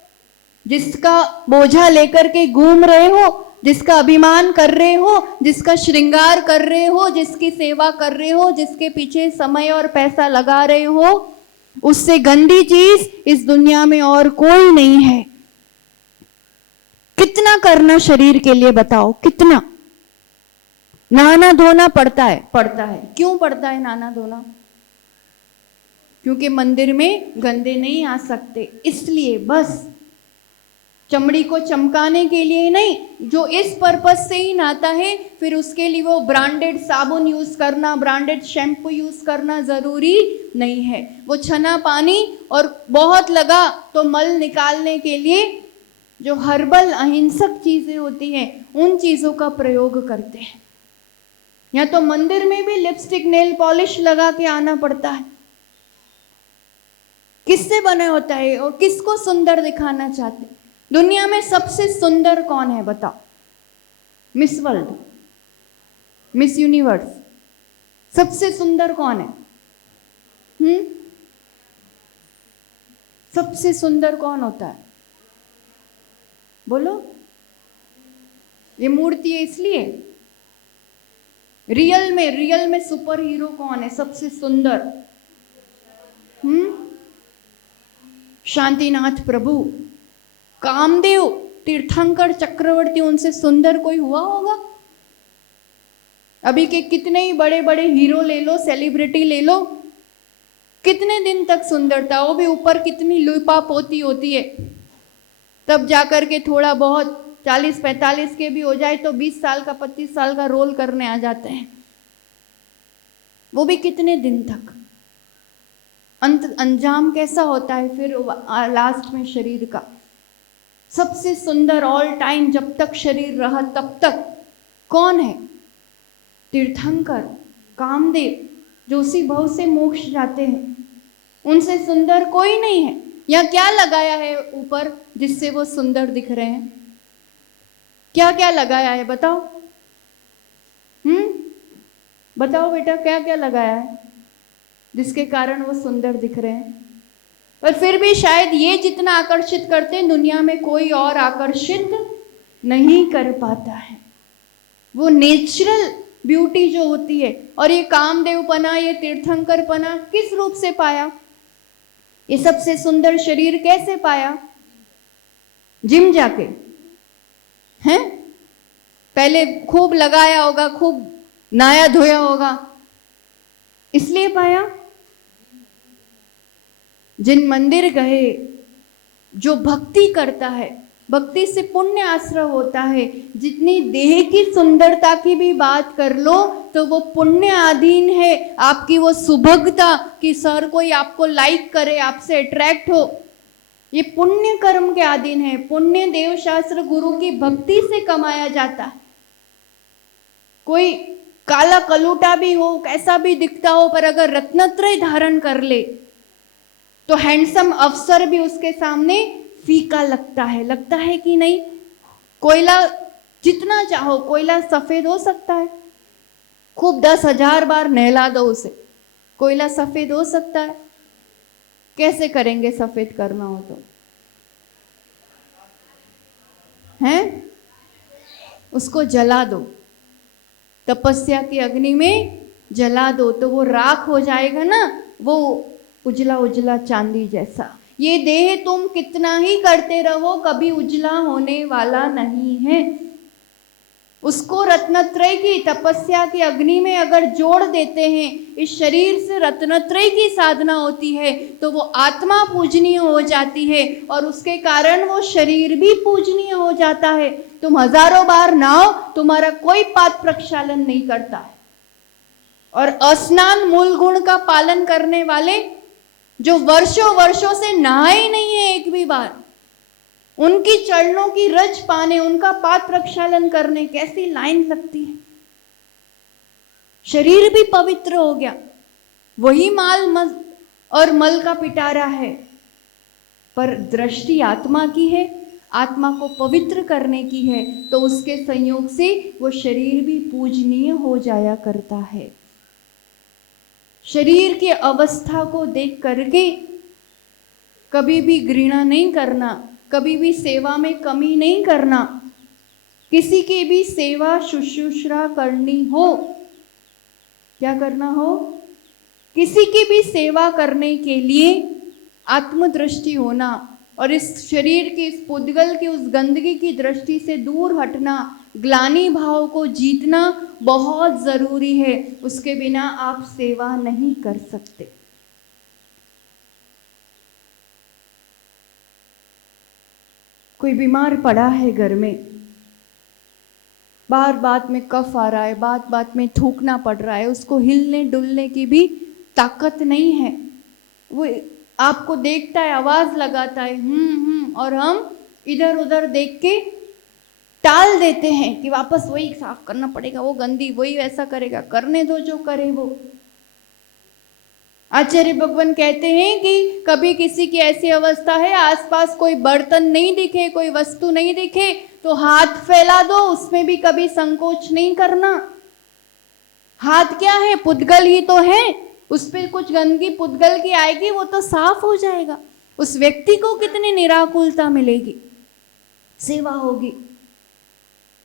जिसका बोझा लेकर के घूम रहे हो, जिसका अभिमान कर रहे हो, जिसका श्रृंगार कर रहे हो, जिसकी सेवा कर रहे हो, जिसके पीछे समय और पैसा लगा रहे हो, उससे गंदी चीज इस दुनिया में और कोई नहीं है। कितना करना शरीर के लिए बताओ, कितना? नहाना धोना पड़ता है, पड़ता है। क्यों पड़ता है नहाना धोना? क्योंकि मंदिर में गंदे नहीं आ सकते, इसलिए। बस चमड़ी को चमकाने के लिए नहीं, जो इस पर्पस से ही नहाता है, फिर उसके लिए वो ब्रांडेड साबुन यूज करना, ब्रांडेड शैम्पू यूज करना जरूरी नहीं है। वो छना पानी और बहुत लगा तो मल निकालने के लिए जो हर्बल अहिंसक चीजें होती हैं, उन चीजों का प्रयोग करते हैं। या तो मंदिर में भी लिपस्टिक नेल पॉलिश लगा के आना पड़ता है। किससे बना होता है और किसको सुंदर दिखाना चाहते? दुनिया में सबसे सुंदर कौन है बताओ? मिस वर्ल्ड, मिस यूनिवर्स, सबसे सुंदर कौन है? सबसे सुंदर कौन होता है? बोलो। ये मूर्ति है इसलिए। रियल में सुपर हीरो कौन है सबसे सुंदर? शांतिनाथ प्रभु, कामदेव, तीर्थंकर चक्रवर्ती, उनसे सुंदर कोई हुआ होगा? अभी के कितने ही बड़े बड़े हीरो ले लो, सेलिब्रिटी ले लो, कितने दिन तक सुंदरता, वो भी ऊपर कितनी लुपा पोती होती है, तब जाकर के थोड़ा बहुत 40-45 के भी हो जाए तो 20 साल का 25 साल का रोल करने आ जाते हैं। वो भी कितने दिन तक। अंजाम कैसा होता है फिर लास्ट में शरीर का? सबसे सुंदर ऑल टाइम, जब तक शरीर रहा तब तक कौन है? तीर्थंकर, कामदेव, जो उसी भव से मोक्ष जाते हैं। उनसे सुंदर कोई नहीं है। या क्या लगाया है ऊपर जिससे वो सुंदर दिख रहे हैं? क्या क्या लगाया है बताओ? बताओ बेटा, क्या क्या लगाया है जिसके कारण वो सुंदर दिख रहे हैं? पर फिर भी शायद ये जितना आकर्षित करते हैं, दुनिया में कोई और आकर्षित नहीं कर पाता है। वो नेचुरल ब्यूटी जो होती है। और ये कामदेवपना, ये तीर्थंकरपना किस रूप से पाया? ये सबसे सुंदर शरीर कैसे पाया? जिम जाके हैं? पहले खूब लगाया होगा, खूब नहाया धोया होगा, इसलिए पाया। जिन मंदिर गए, जो भक्ति करता है, भक्ति से पुण्य आश्रय होता है। जितनी देह की सुंदरता की भी बात कर लो तो वो पुण्य अधीन है। आपकी वो सुभगता कि सर कोई आपको लाइक करे, आपसे अट्रैक्ट हो, ये पुण्य कर्म के अधीन है। पुण्य देव शास्त्र गुरु की भक्ति से कमाया जाता है। कोई काला कलूटा भी हो, कैसा भी दिखता हो, पर अगर रत्नत्रय धारण कर ले तो हैंडसम अफसर भी उसके सामने फीका लगता है। लगता है कि नहीं? कोयला जितना चाहो, कोयला सफेद हो सकता है, खूब 10,000 बार नहला दो उसे, कोयला सफेद हो सकता है? कैसे करेंगे सफेद करना हो तो? हैं? उसको जला दो तपस्या की अग्नि में जला दो तो वो राख हो जाएगा ना, वो उजला उजला चांदी जैसा। ये देह तुम कितना ही करते रहो कभी उजला होने वाला नहीं है। उसको रत्नत्रय की तपस्या की अग्नि में अगर जोड़ देते हैं, इस शरीर से रत्नत्रय की साधना होती है तो वो आत्मा पूजनीय हो जाती है और उसके कारण वो शरीर भी पूजनीय हो जाता है। तुम हजारों बार नहाओ, तुम्हारा कोई पाप प्रक्षालन नहीं करता है। और स्नान मूल गुण का पालन करने वाले जो वर्षों वर्षों से नहाए नहीं है एक भी बार, उनकी चरणों की रज पाने, उनका पाप प्रक्षालन करने कैसी लाइन लगती है। शरीर भी पवित्र हो गया, वही माल और मल का पिटारा है, पर दृष्टि आत्मा की है, आत्मा को पवित्र करने की है, तो उसके संयोग से वो शरीर भी पूजनीय हो जाया करता है। शरीर की अवस्था को देख करके कभी भी घृणा नहीं करना, कभी भी सेवा में कमी नहीं करना। किसी की भी सेवा शुश्रूषा करनी हो, क्या करना हो, किसी की भी सेवा करने के लिए आत्मदृष्टि होना और इस शरीर की, इस पुद्गल की उस गंदगी की दृष्टि से दूर हटना, ग्लानि भाव को जीतना बहुत जरूरी है। उसके बिना आप सेवा नहीं कर सकते। कोई बीमार पड़ा है घर में, बार बात में कफ आ रहा है, बात बात में थूकना पड़ रहा है, उसको हिलने डुलने की भी ताकत नहीं है, वो आपको देखता है, आवाज लगाता है और हम इधर उधर देख के टाल देते हैं कि वापस वही साफ करना पड़ेगा, वो गंदी वही वैसा करेगा, करने दो जो करे वो। आचार्य भगवान कहते हैं कि कभी किसी की ऐसी अवस्था है, आसपास कोई बर्तन नहीं दिखे, कोई वस्तु नहीं दिखे, तो हाथ फैला दो, उसमें भी कभी संकोच नहीं करना। हाथ क्या है, पुद्गल ही तो है, उस पर कुछ गंदगी पुद्गल की आएगी, वो तो साफ हो जाएगा। उस व्यक्ति को कितनी निराकुलता मिलेगी, सेवा होगी।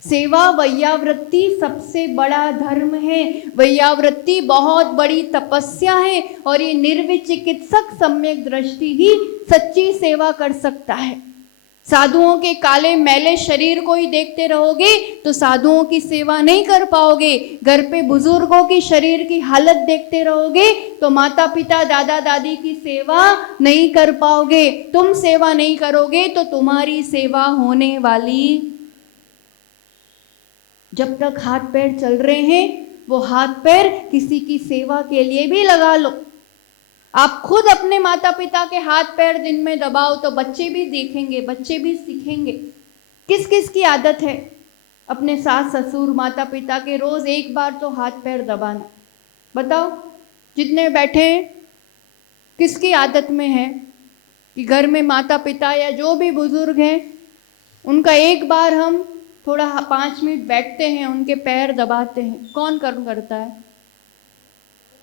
सेवा वैयावृत्ति सबसे बड़ा धर्म है, वैयावृत्ति बहुत बड़ी तपस्या है और ये निर्विचिकित्सक सम्यक दृष्टि ही सच्ची सेवा कर सकता है। साधुओं के काले मैले शरीर को ही देखते रहोगे तो साधुओं की सेवा नहीं कर पाओगे। घर पे बुजुर्गों की शरीर की हालत देखते रहोगे तो माता पिता दादा दादी की सेवा नहीं कर पाओगे। तुम सेवा नहीं करोगे तो तुम्हारी सेवा होने वाली। जब तक हाथ पैर चल रहे हैं वो हाथ पैर किसी की सेवा के लिए भी लगा लो। आप खुद अपने माता पिता के हाथ पैर दिन में दबाओ तो बच्चे भी देखेंगे, बच्चे भी सीखेंगे। किस किस की आदत है अपने सास ससुर माता पिता के रोज एक बार तो हाथ पैर दबाना? बताओ, जितने बैठे हैं किसकी आदत में है कि घर में माता पिता या जो भी बुजुर्ग हैं उनका एक बार हम थोड़ा 5 मिनट बैठते हैं, उनके पैर दबाते हैं? कौन करता है?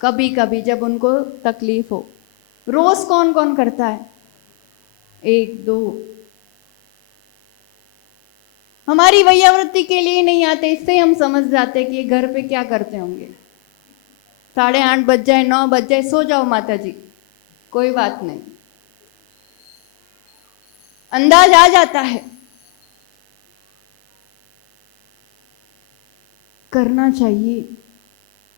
कभी कभी जब उनको तकलीफ हो। रोज कौन कौन करता है? 1 2। हमारी वैयावृत्ति के लिए नहीं आते, इससे हम समझ जाते हैं कि ये घर पे क्या करते होंगे। 8:30 बज जाए, 9 बज जाए, सो जाओ माता जी, कोई बात नहीं, अंदाज आ जाता है। करना चाहिए।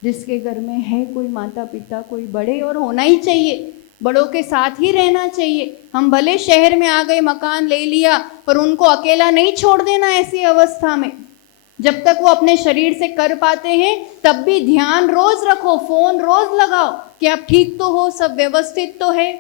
जिसके घर में है कोई माता पिता, कोई बड़े, और होना ही चाहिए, बड़ों के साथ ही रहना चाहिए। हम भले शहर में आ गए, मकान ले लिया, पर उनको अकेला नहीं छोड़ देना ऐसी अवस्था में। जब तक वो अपने शरीर से कर पाते हैं तब भी ध्यान रोज रखो, फोन रोज लगाओ कि आप ठीक तो हो, सब व्यवस्थित तो है।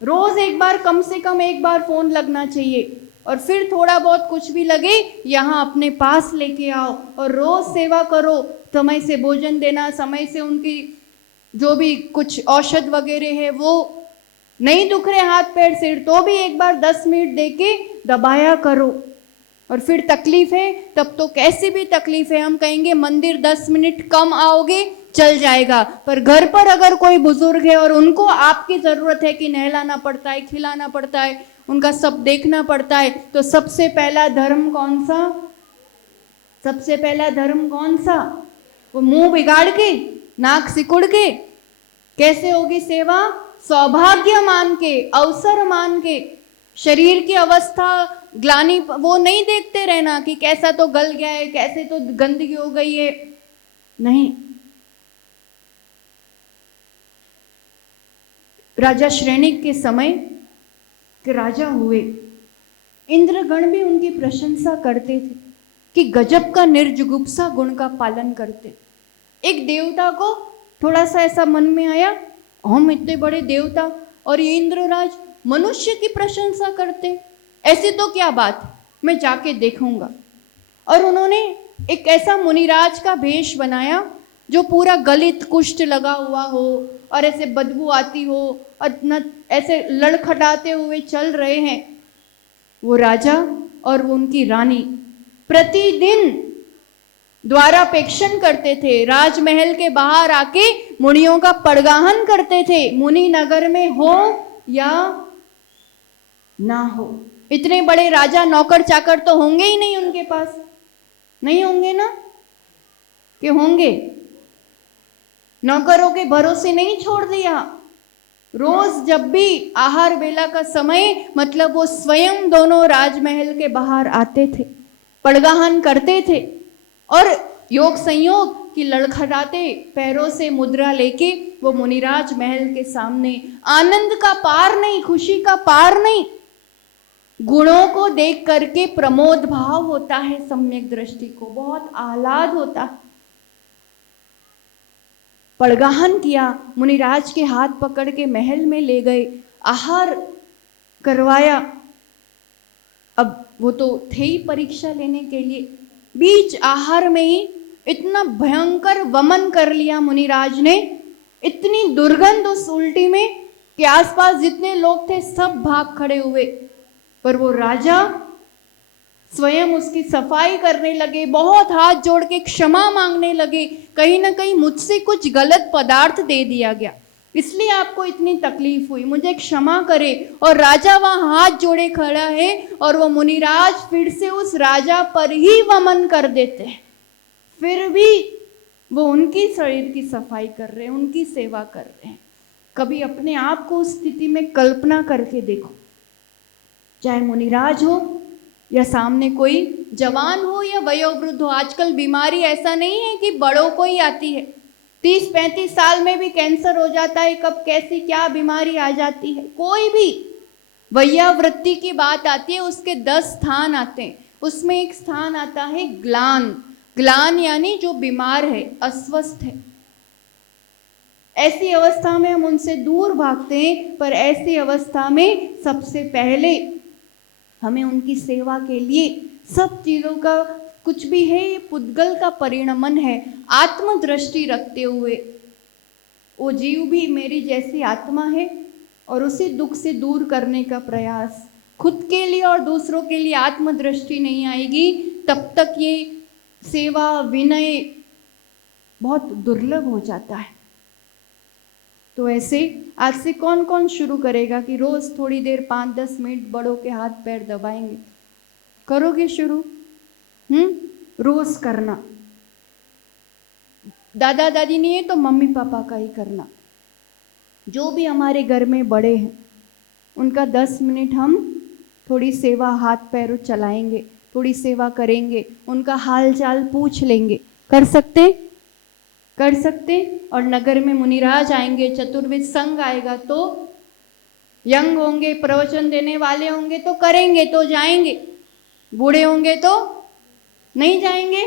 रोज एक बार, कम से कम एक बार फोन लगना चाहिए। और फिर थोड़ा बहुत कुछ भी लगे यहाँ अपने पास लेके आओ और रोज सेवा करो। समय से भोजन देना, समय से उनकी जो भी कुछ औषध वगैरह है वो, नहीं दुख रहे हाथ पैर सिर तो भी एक बार 10 मिनट देके दबाया करो। और फिर तकलीफ है तब तो कैसी भी तकलीफ है, हम कहेंगे मंदिर 10 मिनट कम आओगे चल जाएगा, पर घर पर अगर कोई बुजुर्ग है और उनको आपकी जरूरत है कि नहलाना पड़ता है, खिलाना पड़ता है, उनका सब देखना पड़ता है, तो सबसे पहला धर्म कौन सा? सबसे पहला धर्म कौन सा? वो मुंह बिगाड़ के, नाक सिकुड़ के। कैसे होगी सेवा? सौभाग्य मान के, अवसर मान के। शरीर की अवस्था ग्लानि वो नहीं देखते रहना कि कैसा तो गल गया है, कैसे तो गंदगी हो गई है, नहीं। राजा श्रेणिक के समय के राजा हुए, इंद्रगण भी उनकी प्रशंसा करते थे कि गजब का निर्जुगुप्सा गुण का पालन करते। एक देवता को थोड़ा सा ऐसा मन में आया, हम इतने बड़े देवता और ये इंद्रराज मनुष्य की प्रशंसा करते, ऐसी तो क्या बात, मैं जाके देखूंगा। और उन्होंने एक ऐसा मुनिराज का भेष बनाया जो पूरा गलित कुष्ठ लगा हुआ हो और ऐसे बदबू आती हो और न ऐसे लड़खड़ाते हुए चल रहे हैं। वो राजा और वो उनकी रानी प्रतिदिन द्वारापेक्षण करते थे, राजमहल के बाहर आके मुनियों का पड़गाहन करते थे, मुनि नगर में हो या ना हो। इतने बड़े राजा नौकर चाकर तो होंगे ही नहीं उनके पास, नहीं होंगे ना, कि होंगे? नौकरों के भरोसे नहीं छोड़ दिया। रोज जब भी आहार बेला का समय, मतलब वो स्वयं दोनों राजमहल के बाहर आते थे, पड़गाहन करते थे और योग संयोग की लड़खड़ाते पैरों से मुद्रा लेके वो मुनिराज महल के सामने, आनंद का पार नहीं, खुशी का पार नहीं, गुणों को देख करके प्रमोद भाव होता है, सम्यक दृष्टि को बहुत आह्लाद होता है। पड़गाहन किया, मुनिराज के हाथ पकड़ के महल में ले गए, आहार करवाया। अब वो तो थे ही परीक्षा लेने के लिए, बीच आहार में ही इतना भयंकर वमन कर लिया मुनिराज ने, इतनी दुर्गंध उस उल्टी में कि आसपास जितने लोग थे सब भाग खड़े हुए। पर वो राजा स्वयं उसकी सफाई करने लगे, बहुत हाथ जोड़ के क्षमा मांगने लगे, कहीं ना कहीं मुझसे कुछ गलत पदार्थ दे दिया गया इसलिए आपको इतनी तकलीफ हुई, मुझे क्षमा करे। और राजा वहां हाथ जोड़े खड़ा है और वो मुनिराज फिर से उस राजा पर ही वमन कर देते हैं, फिर भी वो उनकी शरीर की सफाई कर रहे हैं, उनकी सेवा कर रहे हैं। कभी अपने आप को उस स्थिति में कल्पना करके देखो, चाहे मुनिराज हो या सामने कोई जवान हो या वयोवृद्ध हो। आजकल बीमारी ऐसा नहीं है कि बड़ों को ही आती है, 30-35 साल में भी कैंसर हो जाता है, कब कैसी क्या बीमारी आ जाती है। कोई भी वैयावृत्ति की बात आती है, उसके 10 स्थान आते हैं, उसमें एक स्थान आता है ग्लान। ग्लान यानी जो बीमार है, अस्वस्थ है। ऐसी अवस्था में हम उनसे दूर भागते हैं, पर ऐसी अवस्था में सबसे पहले हमें उनकी सेवा के लिए सब चीज़ों का, कुछ भी है ये पुद्गल का परिणमन है, आत्मदृष्टि रखते हुए वो जीव भी मेरी जैसी आत्मा है और उसे दुख से दूर करने का प्रयास। खुद के लिए और दूसरों के लिए आत्मदृष्टि नहीं आएगी तब तक ये सेवा विनय बहुत दुर्लभ हो जाता है। तो ऐसे आज से कौन कौन शुरू करेगा कि रोज थोड़ी देर 5-10 मिनट बड़ों के हाथ पैर दबाएंगे? करोगे शुरू? रोज करना। दादा दादी नहीं है तो मम्मी पापा का ही करना। जो भी हमारे घर में बड़े हैं उनका 10 मिनट हम थोड़ी सेवा, हाथ पैर चलाएंगे, थोड़ी सेवा करेंगे, उनका हाल चाल पूछ लेंगे। कर सकते? कर सकते। और नगर में मुनिराज आएंगे, चतुर्वेद संघ आएगा तो यंग होंगे, प्रवचन देने वाले होंगे तो करेंगे, तो जाएंगे। बूढ़े होंगे तो नहीं जाएंगे।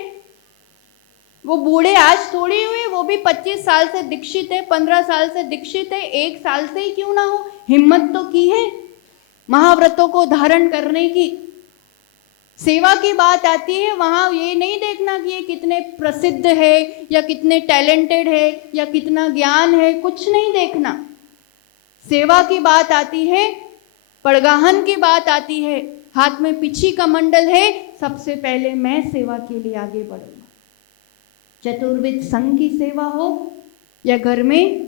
वो बूढ़े आज थोड़ी हुए, वो भी 25 साल से दीक्षित है, 15 साल से दीक्षित है, 1 साल से ही क्यों ना हो, हिम्मत तो की है महाव्रतों को धारण करने की। सेवा की बात आती है, वहां ये नहीं देखना कि ये कितने प्रसिद्ध है या कितने टैलेंटेड है या कितना ज्ञान है, कुछ नहीं देखना। सेवा की बात आती है, पड़गाहन की बात आती है, हाथ में पिछी का मंडल है, सबसे पहले मैं सेवा के लिए आगे बढ़ूंगा। चतुर्वेद संघ की सेवा हो या घर में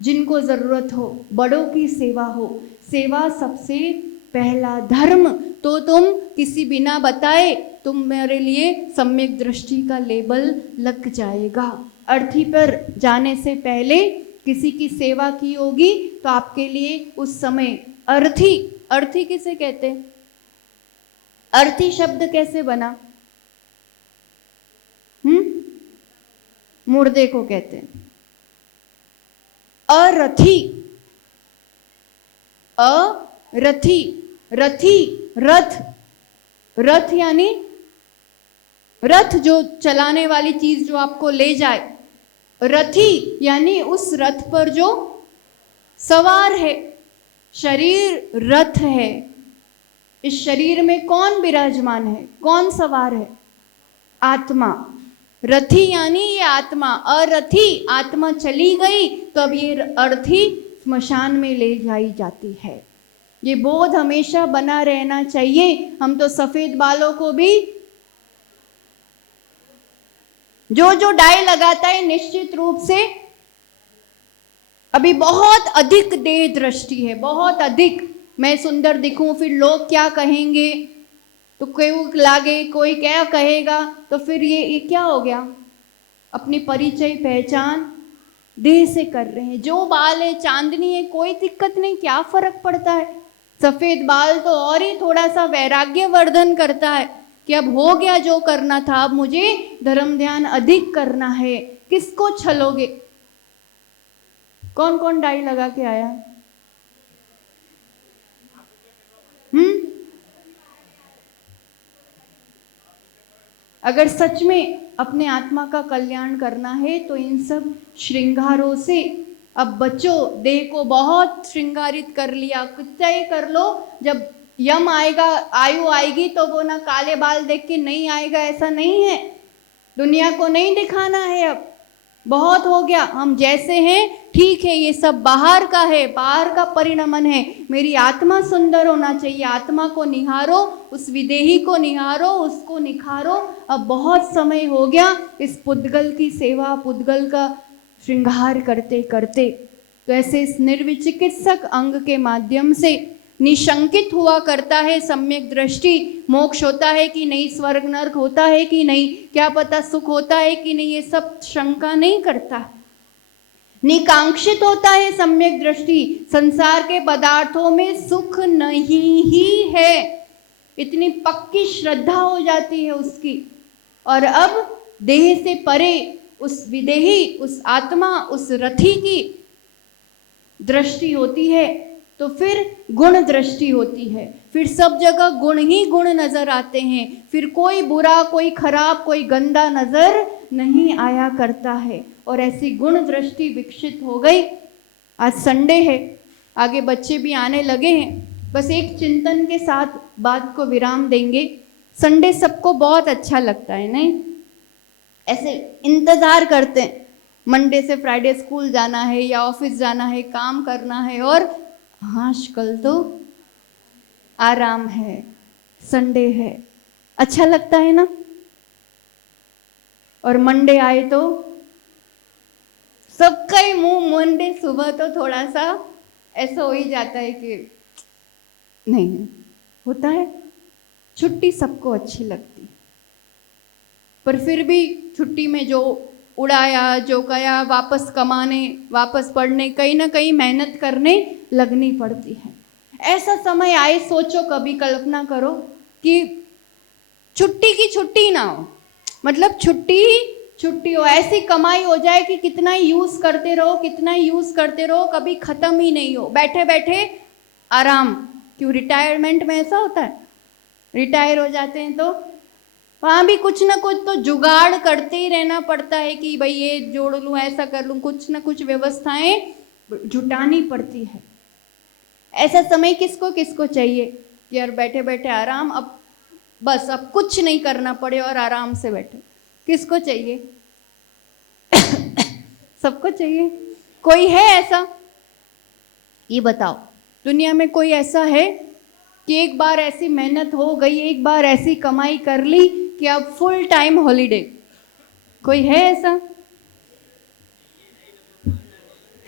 जिनको जरूरत हो, बड़ों की सेवा हो, सेवा सबसे पहला धर्म। तो तुम किसी बिना बताए तुम्हारे लिए सम्यक दृष्टि का लेबल लग जाएगा। अर्थी पर जाने से पहले किसी की सेवा की होगी तो आपके लिए उस समय अर्थी, अर्थी किसे कहते हैं? अर्थी शब्द कैसे बना? मुर्दे को कहते हैं। अरथी, अरथी, रथी, रथ, रथ यानी रथ जो चलाने वाली चीज जो आपको ले जाए। रथी यानी उस रथ पर जो सवार है। शरीर रथ है। इस शरीर में कौन विराजमान है? कौन सवार है? आत्मा। रथी यानी ये आत्मा। अरथी, आत्मा चली गई तो अब ये अर्थी स्मशान में ले जाई जाती है। ये बोध हमेशा बना रहना चाहिए। हम तो सफेद बालों को भी जो डाई लगाता है निश्चित रूप से अभी बहुत अधिक देह दृष्टि है, बहुत अधिक। मैं सुंदर दिखूं फिर लोग क्या कहेंगे, तो कोई लागे, कोई क्या कहेगा, तो फिर ये क्या हो गया? अपनी परिचय पहचान देह से कर रहे हैं। जो बाल है चांदनी है, कोई दिक्कत नहीं, क्या फर्क पड़ता है। सफेद बाल तो और ही थोड़ा सा वैराग्य वर्धन करता है कि अब हो गया जो करना था, अब मुझे धर्म ध्यान अधिक करना है। किसको छलोगे? कौन कौन डाई लगा के आया? अगर सच में अपने आत्मा का कल्याण करना है तो इन सब श्रृंगारों से अब बचो। देह को बहुत श्रृंगारित कर लिया, कितना ही कर लो, जब यम आएगा, आयु आएगी तो वो ना काले बाल देख के नहीं आएगा, ऐसा नहीं है। दुनिया को नहीं दिखाना है, अब बहुत हो गया, हम जैसे हैं ठीक है, ये सब बाहर का है, बाहर का परिणमन है। मेरी आत्मा सुंदर होना चाहिए। आत्मा को निहारो, उस विदेही को निहारो, उसको निखारो। अब बहुत समय हो गया इस पुद्गल की सेवा, पुद्गल का श्रृंगार करते करते। तो ऐसे इस निर्विचिकित्सक अंग के माध्यम से निशंकित हुआ करता है सम्यक दृष्टि। मोक्ष होता है कि नहीं, स्वर्ग नरक होता है कि नहीं, क्या पता सुख होता है कि नहीं, ये सब शंका नहीं करता। निकांक्षित होता है सम्यक दृष्टि। संसार के पदार्थों में सुख नहीं ही है, इतनी पक्की श्रद्धा हो जाती है उसकी। और अब देह से परे उस विदेही, उस आत्मा, उस रथी की दृष्टि होती है तो फिर गुण दृष्टि होती है। फिर सब जगह गुण ही गुण नजर आते हैं। फिर कोई बुरा, कोई खराब, कोई गंदा नजर नहीं आया करता है। और ऐसी गुण दृष्टि विकसित हो गई। आज संडे है, आगे बच्चे भी आने लगे हैं। बस एक चिंतन के साथ बात को विराम देंगे। संडे सबको बहुत अच्छा लगता है नहीं? ऐसे इंतजार करते हैं, मंडे से फ्राइडे स्कूल जाना है या ऑफिस जाना है, काम करना है, और हाँ कल तो आराम है, संडे है, अच्छा लगता है ना। और मंडे आए तो सबका ही मुंह, मंडे सुबह तो थोड़ा सा ऐसा हो ही जाता है कि नहीं होता है। छुट्टी सबको अच्छी लगती, पर फिर भी छुट्टी में जो उड़ाया, जो गया, वापस कमाने, वापस पढ़ने, कहीं ना कहीं मेहनत करने लगनी पड़ती है। ऐसा समय आए, सोचो, कभी कल्पना करो कि छुट्टी की छुट्टी ना हो, मतलब छुट्टी छुट्टी हो, ऐसी कमाई हो जाए कि कितना ही यूज करते रहो, कितना ही यूज करते रहो, कभी खत्म ही नहीं हो, बैठे बैठे आराम। क्यों? रिटायरमेंट में ऐसा होता है, रिटायर हो जाते हैं तो वहाँ भी कुछ ना कुछ तो जुगाड़ करते ही रहना पड़ता है कि भाई ये जोड़ लूँ, ऐसा कर लूँ, कुछ ना कुछ व्यवस्थाएं जुटानी पड़ती है। ऐसा समय किसको किसको चाहिए कि यार बैठे बैठे आराम, अब बस अब कुछ नहीं करना पड़े और आराम से बैठे। किसको चाहिए? सबको चाहिए। कोई है ऐसा? ये बताओ, दुनिया में कोई ऐसा है कि एक बार ऐसी मेहनत हो गई, एक बार ऐसी कमाई कर ली कि अब फुल टाइम हॉलीडे? कोई है ऐसा?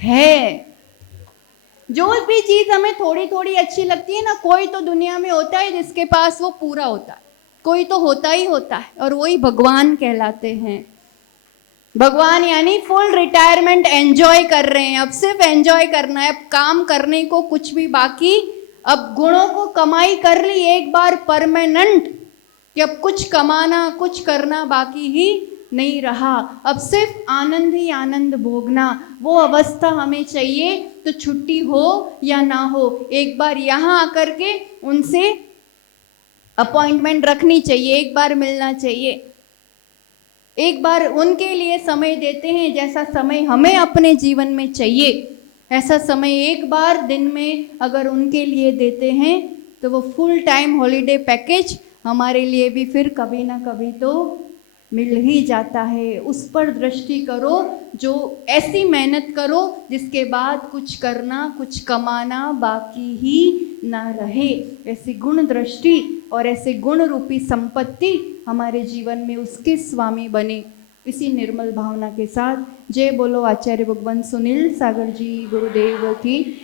है। जो भी चीज हमें थोड़ी थोड़ी अच्छी लगती है ना, कोई तो दुनिया में होता है जिसके पास वो पूरा होता है। कोई तो होता ही होता है और वही भगवान कहलाते हैं। भगवान यानी फुल रिटायरमेंट एंजॉय कर रहे हैं, अब सिर्फ एंजॉय करना है, अब काम करने को कुछ भी बाकी, अब गुणों को कमाई कर ली एक बार परमानेंट, कि अब कुछ कमाना कुछ करना बाकी ही नहीं रहा, अब सिर्फ आनंद ही आनंद भोगना, वो अवस्था हमें चाहिए। तो छुट्टी हो या ना हो, एक बार यहाँ आकर के उनसे अपॉइंटमेंट रखनी चाहिए, एक बार मिलना चाहिए, एक बार उनके लिए समय देते हैं, जैसा समय हमें अपने जीवन में चाहिए ऐसा समय एक बार दिन में अगर उनके लिए देते हैं तो वो फुल टाइम हॉलीडे पैकेज हमारे लिए भी फिर कभी ना कभी तो मिल ही जाता है। उस पर दृष्टि करो, जो ऐसी मेहनत करो जिसके बाद कुछ करना कुछ कमाना बाकी ही ना रहे। ऐसी गुण दृष्टि और ऐसे गुण रूपी संपत्ति हमारे जीवन में उसके स्वामी बने। इसी निर्मल भावना के साथ जय बोलो आचार्य भगवान सुनील सागर जी गुरुदेव की।